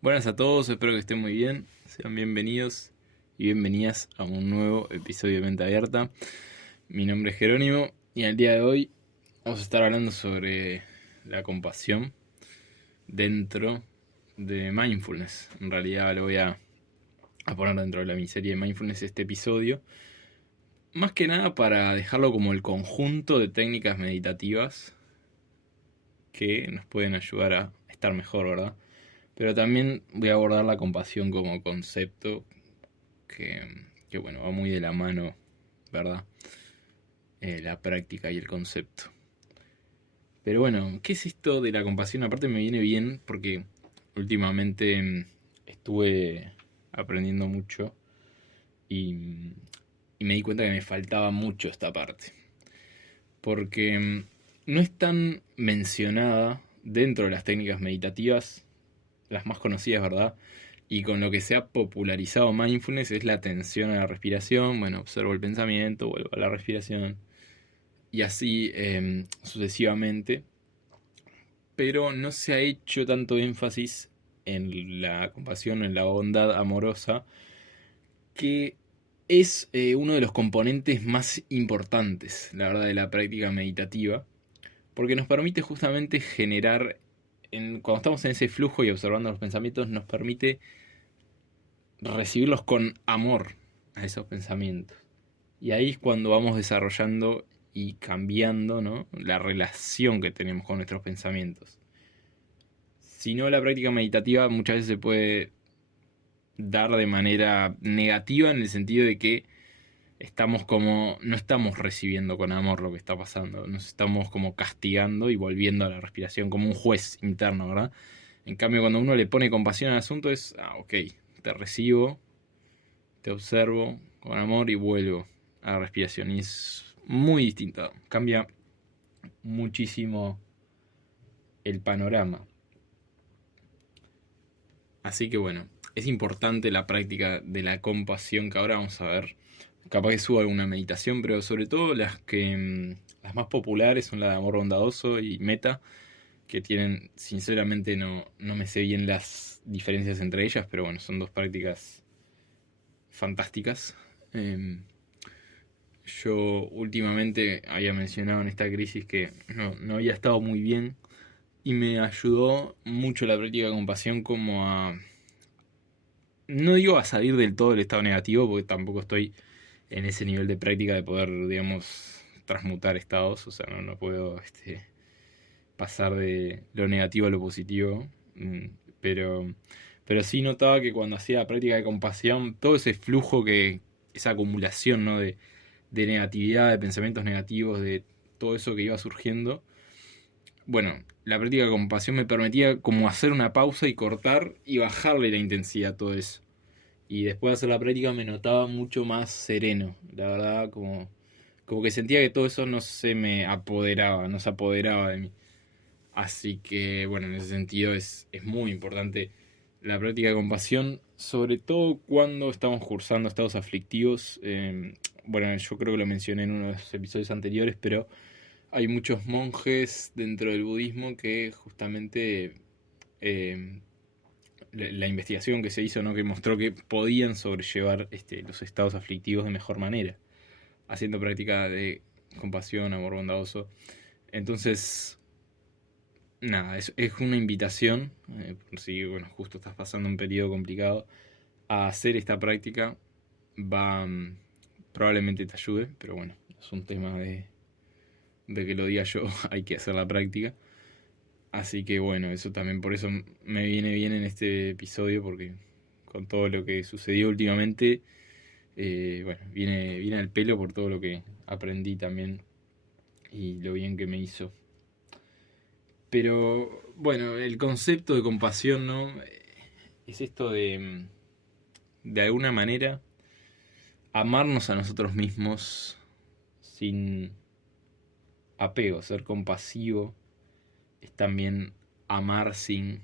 Buenas a todos, espero que estén muy bien. Sean bienvenidos y bienvenidas a un nuevo episodio de Mente Abierta. Mi nombre es Jerónimo y en el día de hoy vamos a estar hablando sobre la compasión dentro de Mindfulness. En realidad lo voy a poner dentro de la miniserie de Mindfulness este episodio. Más que nada para dejarlo como el conjunto de técnicas meditativas que nos pueden ayudar a estar mejor, ¿verdad? Pero también voy a abordar la compasión como concepto que bueno, va muy de la mano, ¿verdad? La práctica y el concepto. Pero bueno, ¿qué es esto de la compasión? Aparte me viene bien porque últimamente estuve aprendiendo mucho y, y me di cuenta que me faltaba mucho esta parte. Porque no es tan mencionada dentro de las técnicas meditativas, las más conocidas, ¿verdad? Y con lo que se ha popularizado mindfulness es la atención a la respiración. Bueno, observo el pensamiento, vuelvo a la respiración. Y así sucesivamente. Pero no se ha hecho tanto énfasis en la compasión, en la bondad amorosa, que es uno de los componentes más importantes, la verdad, de la práctica meditativa. Porque nos permite justamente generar, cuando estamos en ese flujo y observando los pensamientos, nos permite recibirlos con amor a esos pensamientos. Y ahí es cuando vamos desarrollando y cambiando, ¿no?, la relación que tenemos con nuestros pensamientos. Si no, la práctica meditativa muchas veces se puede dar de manera negativa en el sentido de que no estamos recibiendo con amor lo que está pasando, nos estamos como castigando y volviendo a la respiración como un juez interno, ¿verdad? En cambio, cuando uno le pone compasión al asunto es, ok, te recibo, te observo con amor y vuelvo a la respiración. Y es muy distinta. Cambia muchísimo el panorama. Así que bueno, es importante la práctica de la compasión que ahora vamos a ver. Capaz que subo alguna meditación, pero sobre todo las más populares son la de amor bondadoso y meta, que tienen, sinceramente no me sé bien las diferencias entre ellas, pero bueno, son dos prácticas fantásticas. Eh, Yo últimamente había mencionado en esta crisis que no había estado muy bien y me ayudó mucho la práctica de compasión como a... No digo a salir del todo del estado negativo, porque tampoco estoy en ese nivel de práctica de poder, digamos, transmutar estados, o sea, no puedo pasar de lo negativo a lo positivo, pero, pero sí notaba que cuando hacía la práctica de compasión, todo ese flujo esa acumulación, ¿no?, de negatividad, de pensamientos negativos, de todo eso que iba surgiendo. Bueno, la práctica de compasión me permitía como hacer una pausa y cortar y bajarle la intensidad a todo eso. Y después de hacer la práctica me notaba mucho más sereno, la verdad, como que sentía que todo eso no se me apoderaba, no se apoderaba de mí. Así que, bueno, en ese sentido es muy importante la práctica de compasión, sobre todo cuando estamos cursando estados aflictivos. Bueno, yo creo que lo mencioné en uno de los episodios anteriores, pero hay muchos monjes dentro del budismo que justamente eh, la investigación que se hizo, ¿no?, que mostró que podían sobrellevar los estados aflictivos de mejor manera, haciendo práctica de compasión, amor bondadoso. Entonces, nada, es una invitación, por si bueno, justo estás pasando un periodo complicado, a hacer esta práctica. Va, probablemente te ayude, pero bueno, es un tema de que lo diga yo, hay que hacer la práctica. Así que bueno, eso también por eso me viene bien en este episodio, porque con todo lo que sucedió últimamente, bueno, viene al pelo por todo lo que aprendí también y lo bien que me hizo. Pero bueno, el concepto de compasión, ¿no? Es esto de alguna manera, amarnos a nosotros mismos sin apego. Ser compasivo es también amar sin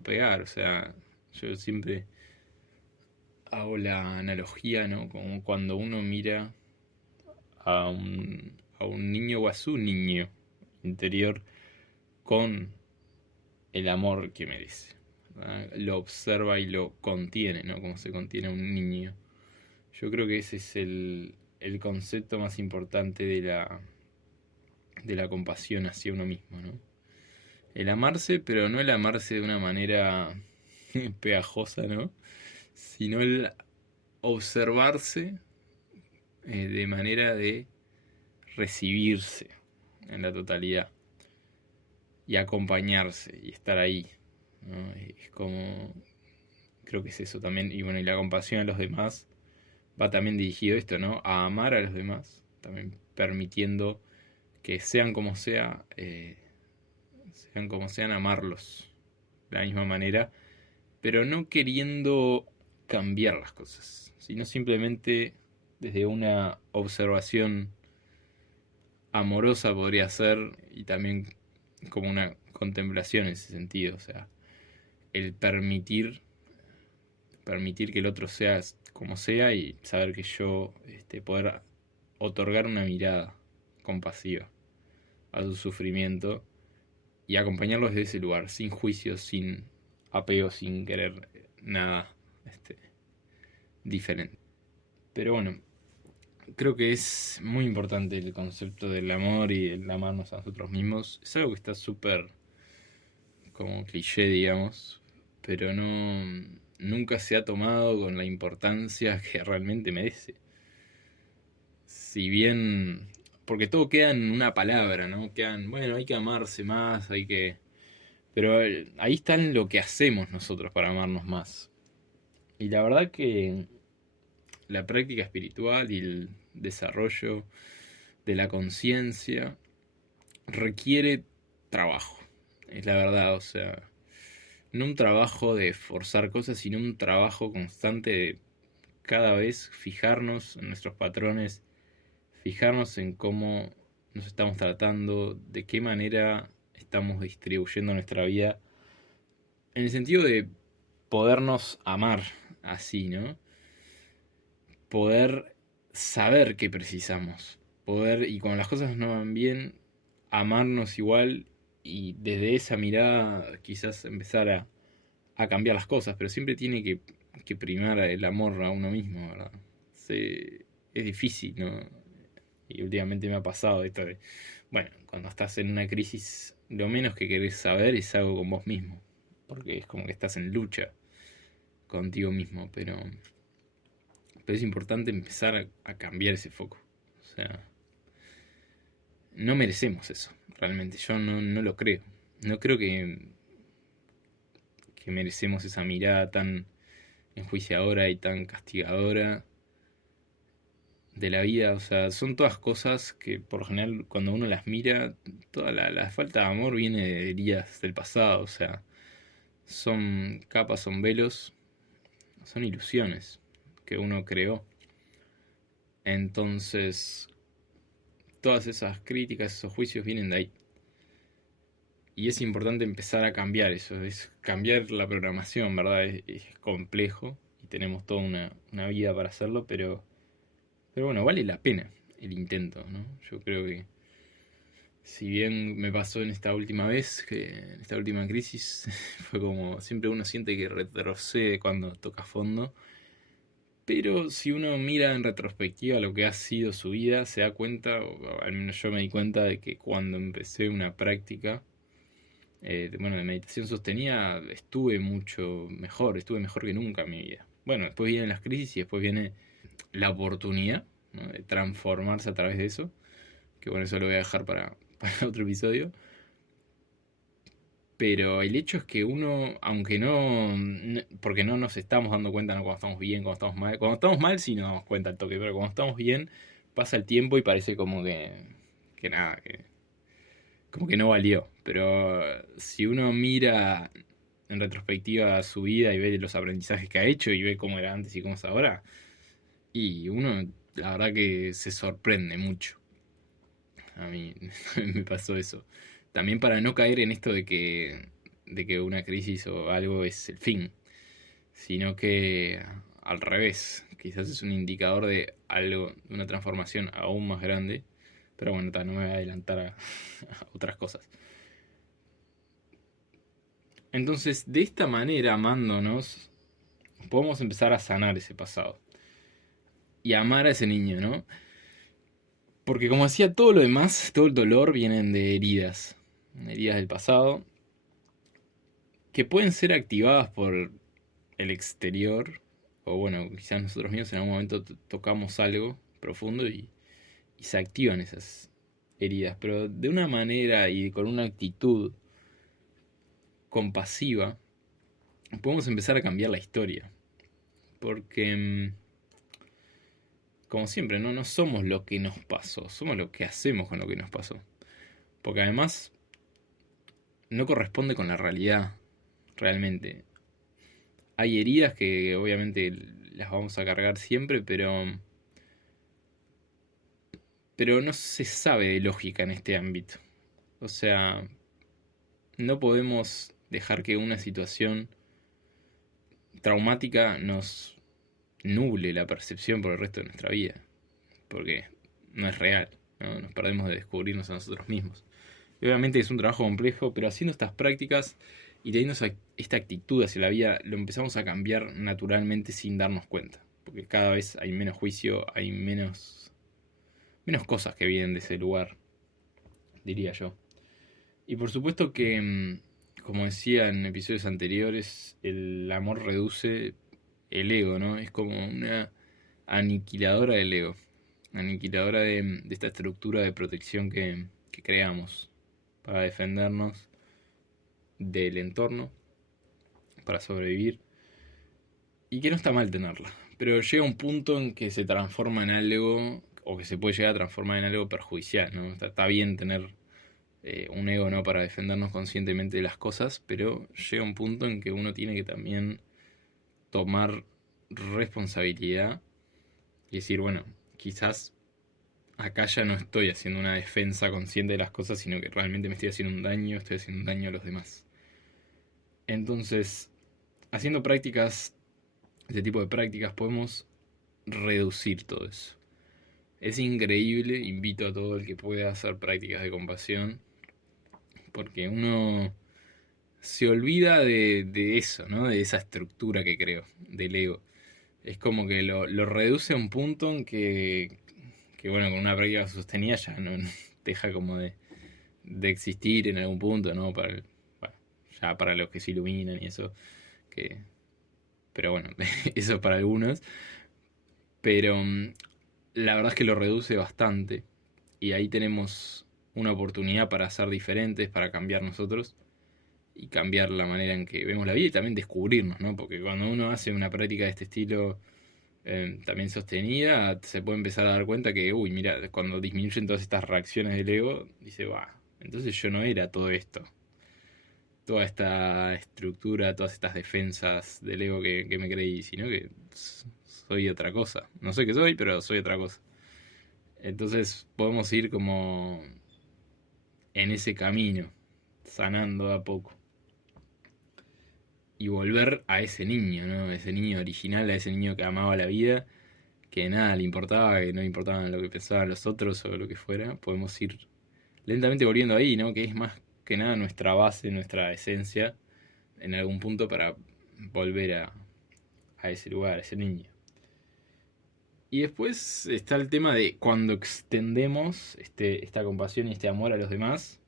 apegar. O sea, yo siempre hago la analogía, ¿no? Como cuando uno mira a un niño o a su niño interior con el amor que merece. lo observa y lo contiene, ¿no? Como se contiene a un niño. Yo creo que ese es el concepto más importante de la compasión hacia uno mismo, ¿no? El amarse, pero no el amarse de una manera pegajosa, ¿no? Sino el observarse de manera de recibirse en la totalidad y acompañarse y estar ahí, ¿no? Es como, creo que es eso también. Y bueno, y la compasión a los demás va también dirigido a esto, ¿no? A amar a los demás, también permitiendo que sean como sean, amarlos de la misma manera, pero no queriendo cambiar las cosas, sino simplemente desde una observación amorosa podría ser, y también como una contemplación en ese sentido, o sea, el permitir que el otro sea como sea y saber que yo poder otorgar una mirada compasiva a su sufrimiento y acompañarlos desde ese lugar, sin juicios, sin apego, sin querer nada diferente. Pero bueno, creo que es muy importante el concepto del amor y el amarnos a nosotros mismos. Es algo que está súper como cliché, digamos, pero nunca se ha tomado con la importancia que realmente merece. Si bien, porque todo queda en una palabra, ¿no? Quedan, bueno, hay que amarse más, hay que... Pero ahí está en lo que hacemos nosotros para amarnos más. Y la verdad que la práctica espiritual y el desarrollo de la conciencia requiere trabajo. Es la verdad, o sea, no un trabajo de forzar cosas, sino un trabajo constante de cada vez fijarnos en nuestros patrones, fijarnos en cómo nos estamos tratando, de qué manera estamos distribuyendo nuestra vida, en el sentido de podernos amar así, ¿no? Poder saber qué precisamos, poder, y cuando las cosas no van bien, amarnos igual y desde esa mirada quizás empezar a cambiar las cosas, pero siempre tiene que primar el amor a uno mismo, ¿verdad? Es difícil, ¿no? Y últimamente me ha pasado esto de, bueno, cuando estás en una crisis, lo menos que querés saber es algo con vos mismo, porque es como que estás en lucha contigo mismo, pero es importante empezar a cambiar ese foco. O sea, no merecemos eso, realmente, yo no lo creo. No creo que merecemos esa mirada tan enjuiciadora y tan castigadora de la vida. O sea, son todas cosas que por lo general cuando uno las mira, toda la falta de amor viene de heridas del pasado. O sea, son capas, son velos, son ilusiones que uno creó. Entonces, todas esas críticas, esos juicios vienen de ahí. Y es importante empezar a cambiar eso, es cambiar la programación, ¿verdad? Es complejo y tenemos toda una vida para hacerlo, pero bueno, vale la pena el intento, ¿no? Yo creo que si bien me pasó en esta última vez, que en esta última crisis, fue como siempre uno siente que retrocede cuando toca fondo, pero si uno mira en retrospectiva lo que ha sido su vida, se da cuenta, o al menos yo me di cuenta de que cuando empecé una práctica, bueno, de meditación sostenida, estuve mejor que nunca en mi vida. Bueno, después vienen las crisis y después viene la oportunidad, ¿no? De transformarse a través de eso, que bueno, eso lo voy a dejar para otro episodio. Pero el hecho es que uno, aunque porque no nos estamos dando cuenta, ¿no? Cuando estamos bien, cuando estamos mal sí nos damos cuenta al toque, pero cuando estamos bien pasa el tiempo y parece que nada, como que no valió. Pero si uno mira en retrospectiva su vida y ve los aprendizajes que ha hecho y ve cómo era antes y cómo es ahora, y uno la verdad que se sorprende mucho. A mí me pasó eso. También para no caer en esto de que una crisis o algo es el fin, sino que al revés, quizás es un indicador de algo, de una transformación aún más grande. Pero bueno, no me voy a adelantar a otras cosas. Entonces, de esta manera, amándonos, podemos empezar a sanar ese pasado y amar a ese niño, ¿no? Porque como decía, todo lo demás, todo el dolor vienen de heridas, heridas del pasado, que pueden ser activadas por el exterior, o bueno, quizás nosotros mismos en algún momento tocamos algo profundo y se activan esas heridas, pero de una manera y con una actitud compasiva, podemos empezar a cambiar la historia. Porque, como siempre, ¿no? No somos lo que nos pasó, somos lo que hacemos con lo que nos pasó. Porque además no corresponde con la realidad, realmente. Hay heridas que obviamente las vamos a cargar siempre, pero no se sabe de lógica en este ámbito. O sea, no podemos dejar que una situación traumática nos nuble la percepción por el resto de nuestra vida, porque no es real, ¿no? Nos perdemos de descubrirnos a nosotros mismos. Y obviamente es un trabajo complejo, pero haciendo estas prácticas y teniendo esta actitud hacia la vida, lo empezamos a cambiar naturalmente sin darnos cuenta, porque cada vez hay menos juicio, hay menos cosas que vienen de ese lugar, diría yo. Y por supuesto que, como decía en episodios anteriores, el amor reduce el ego, ¿no? Es como una aniquiladora del ego, aniquiladora de esta estructura de protección que creamos para defendernos del entorno, para sobrevivir, y que no está mal tenerla. Pero llega un punto en que se transforma en algo, o que se puede llegar a transformar en algo perjudicial, ¿no? Está bien tener un ego, ¿no? Para defendernos conscientemente de las cosas, pero llega un punto en que uno tiene que también tomar responsabilidad y decir, bueno, quizás acá ya no estoy haciendo una defensa consciente de las cosas, sino que realmente me estoy haciendo un daño, estoy haciendo un daño a los demás. Entonces, haciendo prácticas, este tipo de prácticas, podemos reducir todo eso. Es increíble, invito a todo el que pueda hacer prácticas de compasión, porque uno se olvida de eso, ¿no? De esa estructura que creo, del ego. Es como que lo reduce a un punto en que, bueno, con una práctica sostenida ya no deja como de existir en algún punto, ¿no? Bueno, ya para los que se iluminan y eso, que, pero bueno, eso es para algunos. Pero la verdad es que lo reduce bastante y ahí tenemos una oportunidad para ser diferentes, para cambiar nosotros y cambiar la manera en que vemos la vida y también descubrirnos, ¿no? Porque cuando uno hace una práctica de este estilo también sostenida, se puede empezar a dar cuenta que, uy, mira, cuando disminuyen todas estas reacciones del ego, dice, va, entonces yo no era todo esto. Toda esta estructura, todas estas defensas del ego que me creí, sino que soy otra cosa. No sé qué soy, pero soy otra cosa. Entonces podemos ir como en ese camino, sanando a poco. Y volver a ese niño, ¿no? Ese niño original, a ese niño que amaba la vida, que nada le importaba, que no le importaba lo que pensaban los otros o lo que fuera. Podemos ir lentamente volviendo ahí, ¿no? Que es más que nada nuestra base, nuestra esencia, en algún punto para volver a ese lugar, a ese niño. Y después está el tema de cuando extendemos esta compasión y este amor a los demás,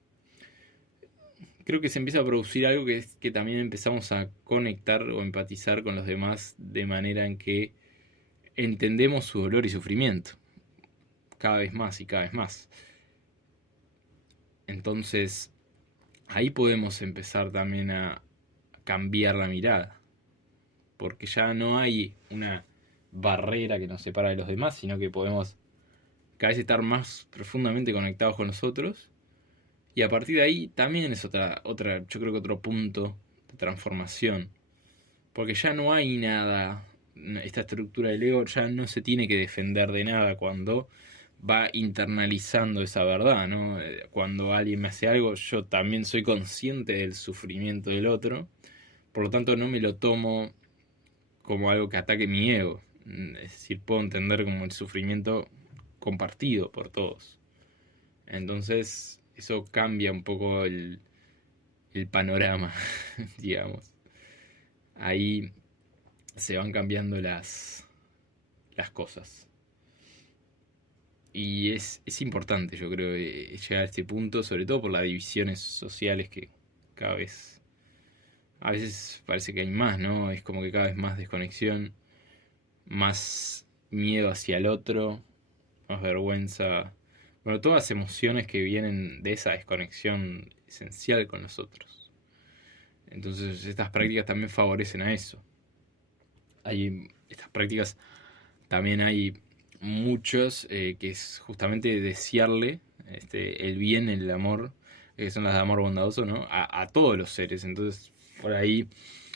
creo que se empieza a producir algo que es que también empezamos a conectar o empatizar con los demás de manera en que entendemos su dolor y sufrimiento, cada vez más y cada vez más. Entonces, ahí podemos empezar también a cambiar la mirada, porque ya no hay una barrera que nos separa de los demás, sino que podemos cada vez estar más profundamente conectados con nosotros. Y a partir de ahí también es yo creo que otro punto de transformación. Porque ya no hay nada, esta estructura del ego ya no se tiene que defender de nada cuando va internalizando esa verdad, ¿no? Cuando alguien me hace algo, yo también soy consciente del sufrimiento del otro, por lo tanto no me lo tomo como algo que ataque mi ego. Es decir, puedo entender como el sufrimiento compartido por todos. Entonces, eso cambia un poco el panorama, digamos. Ahí se van cambiando las cosas. Y es importante, yo creo, llegar a este punto, sobre todo por las divisiones sociales que cada vez, a veces parece que hay más, ¿no? Es como que cada vez más desconexión, más miedo hacia el otro, más vergüenza. Bueno, todas emociones que vienen de esa desconexión esencial con los otros. Entonces estas prácticas también favorecen a eso. Estas prácticas también hay muchos que es justamente desearle el bien, el amor, que son las de amor bondadoso, ¿no? A todos los seres. Entonces, por ahí,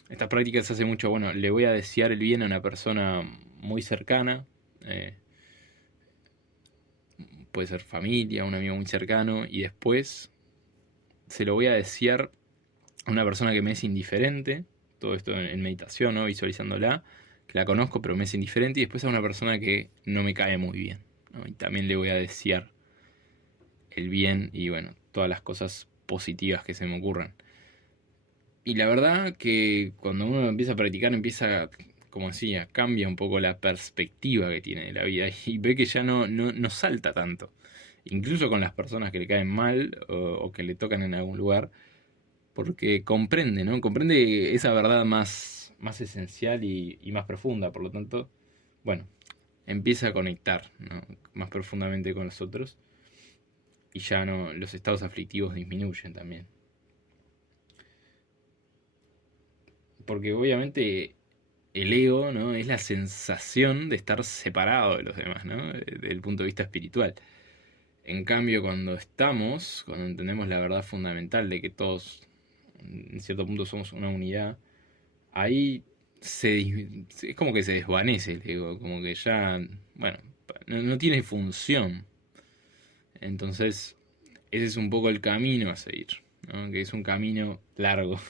estas prácticas hace mucho, bueno, le voy a desear el bien a una persona muy cercana, eh, puede ser familia, un amigo muy cercano, y después se lo voy a desear a una persona que me es indiferente, todo esto en meditación, ¿no? Visualizándola, que la conozco pero me es indiferente, y después a una persona que no me cae muy bien, ¿no? Y también le voy a desear el bien y bueno, todas las cosas positivas que se me ocurran. Y la verdad que cuando uno empieza a practicar, empieza, como decía, cambia un poco la perspectiva que tiene de la vida y ve que ya no salta tanto. Incluso con las personas que le caen mal o que le tocan en algún lugar, porque comprende, ¿no? Comprende esa verdad más esencial y más profunda, por lo tanto, bueno, empieza a conectar, ¿no? Más profundamente con los otros y ya no, los estados aflictivos disminuyen también. Porque obviamente el ego, ¿no? Es la sensación de estar separado de los demás, ¿no? Desde el punto de vista espiritual. En cambio, cuando entendemos la verdad fundamental de que todos, en cierto punto, somos una unidad, ahí es como que se desvanece el ego, como que ya, bueno, no tiene función. Entonces, ese es un poco el camino a seguir, ¿no? Que es un camino largo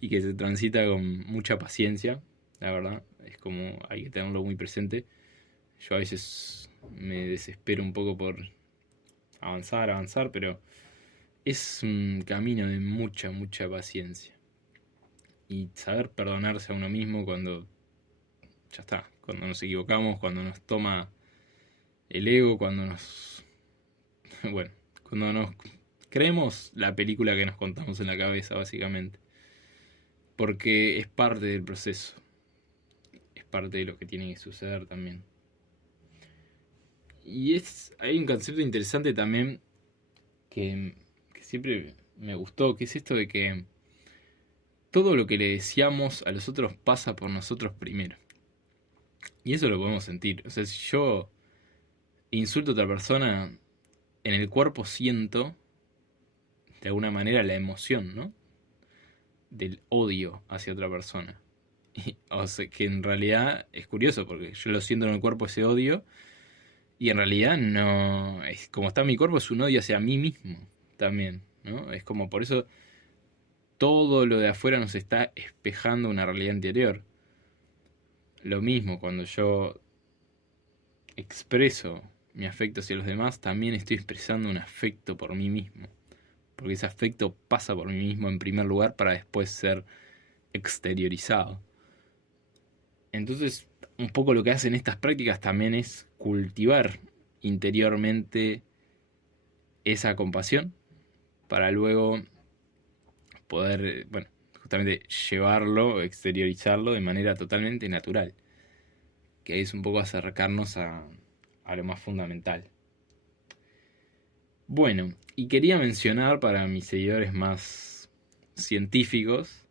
y que se transita con mucha paciencia, la verdad. Es como hay que tenerlo muy presente. Yo a veces me desespero un poco por avanzar, pero es un camino de mucha paciencia. Y saber perdonarse a uno mismo cuando ya está, cuando nos equivocamos, cuando nos toma el ego, bueno, cuando nos creemos la película que nos contamos en la cabeza, básicamente. Porque es parte del proceso, es parte de lo que tiene que suceder también. Y hay un concepto interesante también que siempre me gustó, que es esto de que todo lo que le deseamos a los otros pasa por nosotros primero. Y eso lo podemos sentir. O sea, si yo insulto a otra persona, en el cuerpo siento de alguna manera la emoción, ¿no? Del odio hacia otra persona. O sea, que en realidad es curioso porque yo lo siento en el cuerpo ese odio y en realidad no, es como está en mi cuerpo, es un odio hacia mí mismo también, ¿no? Es como por eso todo lo de afuera nos está espejando una realidad interior. Lo mismo cuando yo expreso mi afecto hacia los demás, también estoy expresando un afecto por mí mismo. Porque ese afecto pasa por mí mismo en primer lugar para después ser exteriorizado. Entonces, un poco lo que hacen estas prácticas también es cultivar interiormente esa compasión para luego poder, bueno, justamente llevarlo, exteriorizarlo de manera totalmente natural, que es un poco acercarnos a lo más fundamental. Bueno, y quería mencionar para mis seguidores más científicos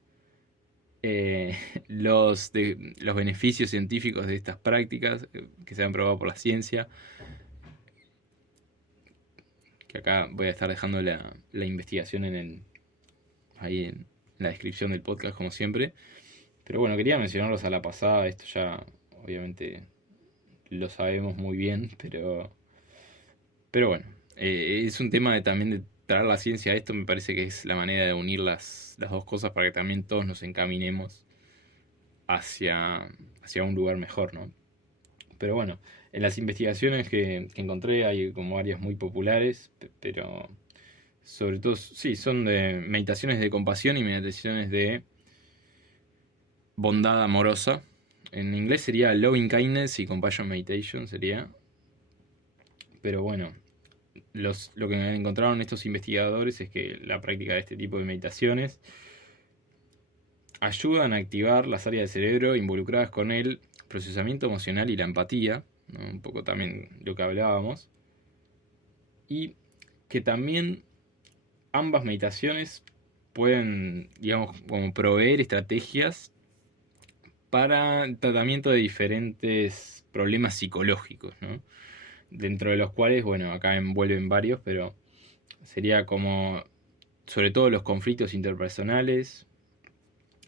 eh, los beneficios científicos de estas prácticas que se han probado por la ciencia, que acá voy a estar dejando la investigación ahí en la descripción del podcast como siempre. Pero bueno, quería mencionarlos a la pasada, esto ya obviamente lo sabemos muy bien, pero bueno, es un tema también de traer la ciencia a esto, me parece que es la manera de unir las dos cosas para que también todos nos encaminemos hacia un lugar mejor, ¿no? Pero bueno, en las investigaciones que encontré hay como áreas muy populares, pero sobre todo, sí, son de meditaciones de compasión y meditaciones de bondad amorosa. En inglés sería Loving Kindness y Compassion Meditation sería. Pero bueno, lo que encontraron estos investigadores es que la práctica de este tipo de meditaciones ayudan a activar las áreas del cerebro involucradas con el procesamiento emocional y la empatía, ¿no? Un poco también lo que hablábamos. Y que también ambas meditaciones pueden, digamos, como proveer estrategias para el tratamiento de diferentes problemas psicológicos, ¿no? Dentro de los cuales, bueno, acá envuelven varios, pero sería como, sobre todo los conflictos interpersonales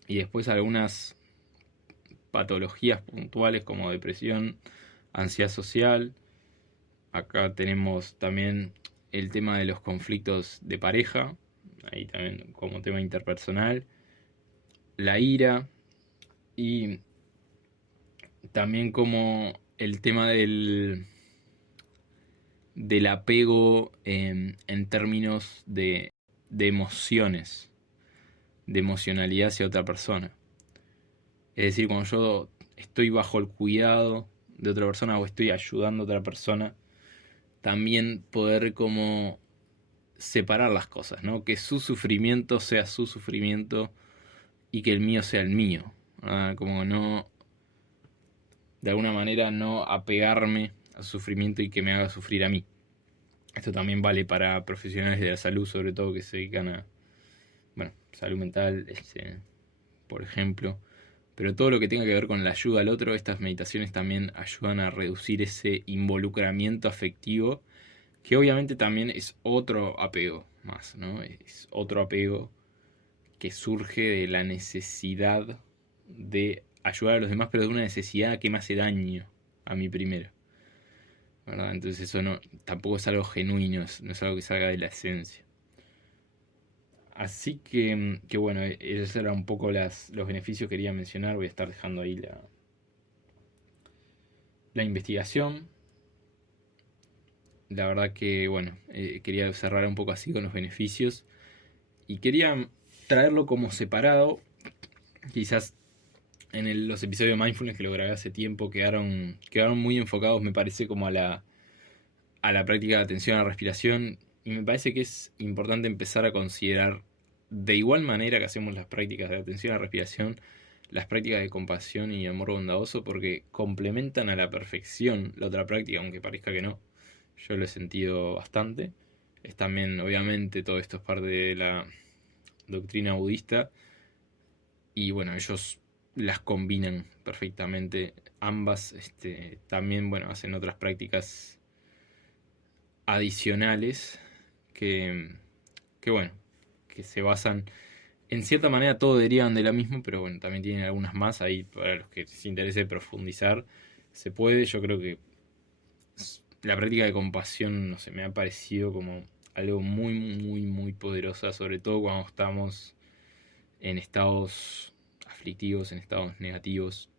y después algunas patologías puntuales como depresión, ansiedad social. Acá tenemos también el tema de los conflictos de pareja, ahí también como tema interpersonal, la ira y también como el tema del apego en términos de emociones, de emocionalidad hacia otra persona. Es decir, cuando yo estoy bajo el cuidado de otra persona o estoy ayudando a otra persona, también poder como separar las cosas, ¿no? Que su sufrimiento sea su sufrimiento y que el mío sea el mío. Como no, de alguna manera no apegarme a su sufrimiento y que me haga sufrir a mí. Esto también vale para profesionales de la salud, sobre todo que se dedican a, bueno, salud mental, por ejemplo. Pero todo lo que tenga que ver con la ayuda al otro, estas meditaciones también ayudan a reducir ese involucramiento afectivo, que obviamente también es otro apego más, ¿no? Es otro apego que surge de la necesidad de ayudar a los demás, pero de una necesidad que me hace daño a mí primero, ¿verdad? Entonces eso no, tampoco es algo genuino, no es algo que salga de la esencia. Así que bueno, esos eran un poco los beneficios que quería mencionar. Voy a estar dejando ahí la investigación. La verdad que, bueno, quería cerrar un poco así con los beneficios. Y quería traerlo como separado. Quizás en los episodios de Mindfulness que lo grabé hace tiempo quedaron muy enfocados, me parece, como a la práctica de atención a la respiración. Y me parece que es importante empezar a considerar, de igual manera que hacemos las prácticas de atención a la respiración, las prácticas de compasión y amor bondadoso, porque complementan a la perfección la otra práctica, aunque parezca que no. Yo lo he sentido bastante. Es también, obviamente, todo esto es parte de la doctrina budista. Y bueno, ellos las combinan perfectamente. Ambas también, bueno, hacen otras prácticas adicionales que bueno, que se basan, en cierta manera todos derivan de la misma, pero bueno, también tienen algunas más ahí para los que les interese profundizar. Se puede, yo creo que la práctica de compasión, no sé, me ha parecido como algo muy, muy, muy poderosa, sobre todo cuando estamos en estados aflictivos, en estados negativos,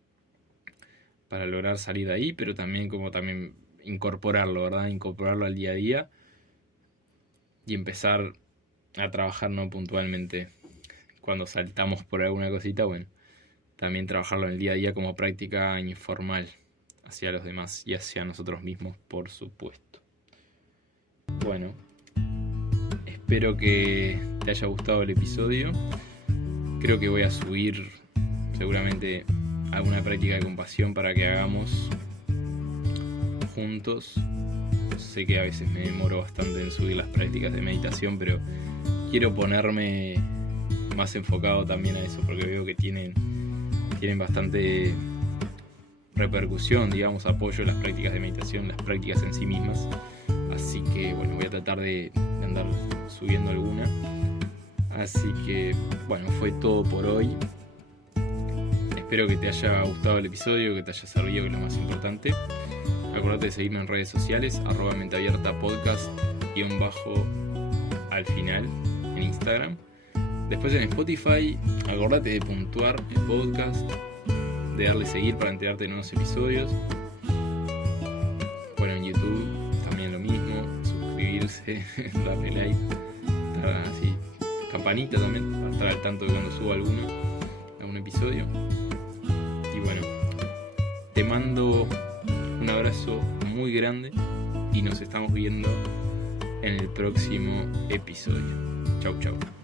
para lograr salir de ahí, pero también como también incorporarlo, ¿verdad? Incorporarlo al día a día y empezar a trabajar, ¿no? Puntualmente cuando saltamos por alguna cosita, bueno, también trabajarlo en el día a día como práctica informal hacia los demás y hacia nosotros mismos, por supuesto. Bueno, espero que te haya gustado el episodio. Creo que voy a subir seguramente alguna práctica de compasión para que hagamos juntos. Sé que a veces me demoro bastante en subir las prácticas de meditación, pero quiero ponerme más enfocado también a eso, porque veo que tienen bastante repercusión, digamos, apoyo las prácticas de meditación, las prácticas en sí mismas. Así que bueno, voy a tratar de andar subiendo alguna. Así que bueno, fue todo por hoy. Espero que te haya gustado el episodio, que te haya servido, que es lo más importante. Acordate de seguirme en redes sociales, @menteabiertapodcast_ al final en Instagram. Después en Spotify, acordate de puntuar el podcast, de darle seguir para enterarte de nuevos episodios. Bueno, en YouTube también lo mismo, suscribirse, darle like, así, campanita también, para estar al tanto de cuando suba algún episodio. Y bueno, te mando un abrazo muy grande y nos estamos viendo en el próximo episodio. Chau, chau.